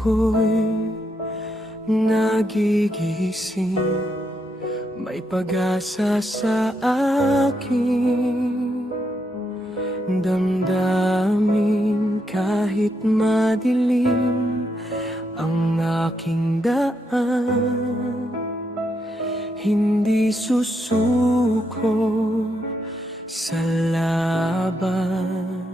ako'y nagigising, may pag-asa sa aking damdamin. Kahit madilim ang aking daan, hindi susuko sa laban.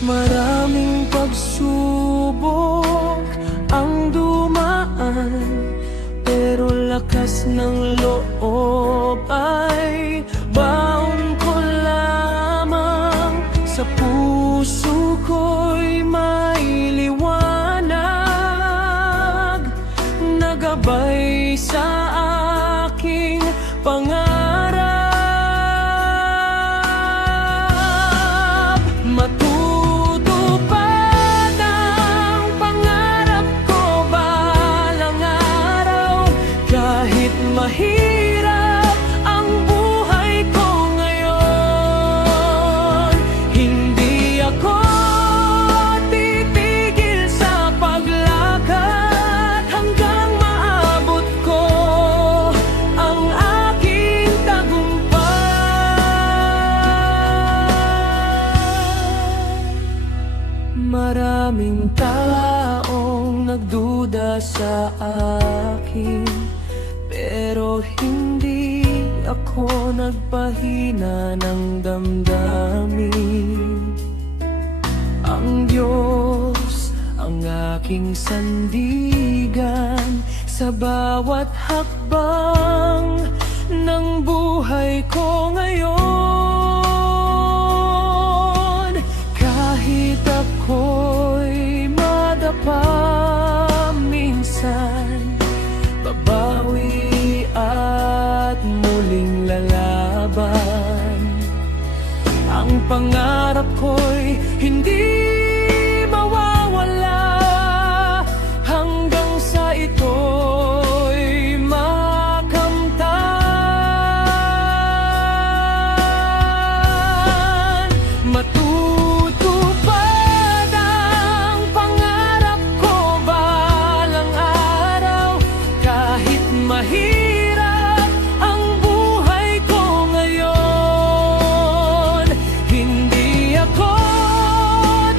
Maraming pagsubok ang dumaan, pero lakas ng loob ay baon ko lamang. Sa puso ko'y may liwanag na gabay sa aking pangarap. Mahirap ang buhay ko ngayon, hindi ako titigil sa paglakad hanggang maabot ko ang aking tagumpay. Maraming taong nagduda sa akin, pero hindi ako nagpahina ng damdamin. Ang Diyos ang aking sandigan sa bawat hakbang ng buhay ko ngayon. Kahit ako'y madapa minsan, babawi at muling lalaban. Ang pangarap ko'y hindi mawawala hanggang sa ito'y makamtan. Matutupad ang pangarap ko balang araw, kahit mahirap ang buhay ko ngayon. Hindi ako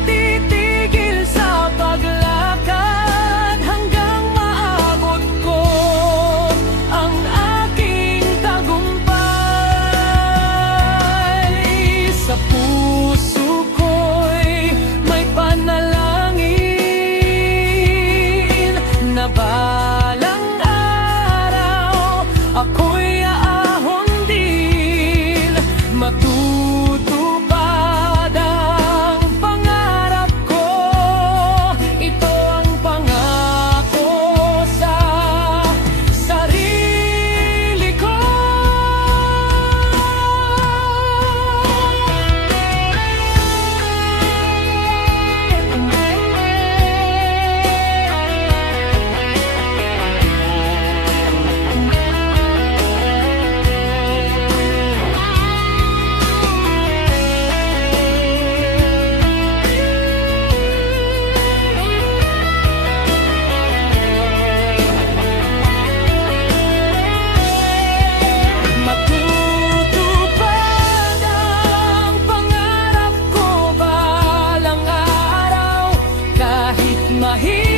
titigil sa paglakad hanggang maabot ko ang aking tagumpay. Sa puso ko'y may panalangin na balang ako'y aahon din, matutupad ang pangarap ko. Ito ang pangako sa sarili ko. Matutupad ang pangarap ko balang araw, kahit mahirap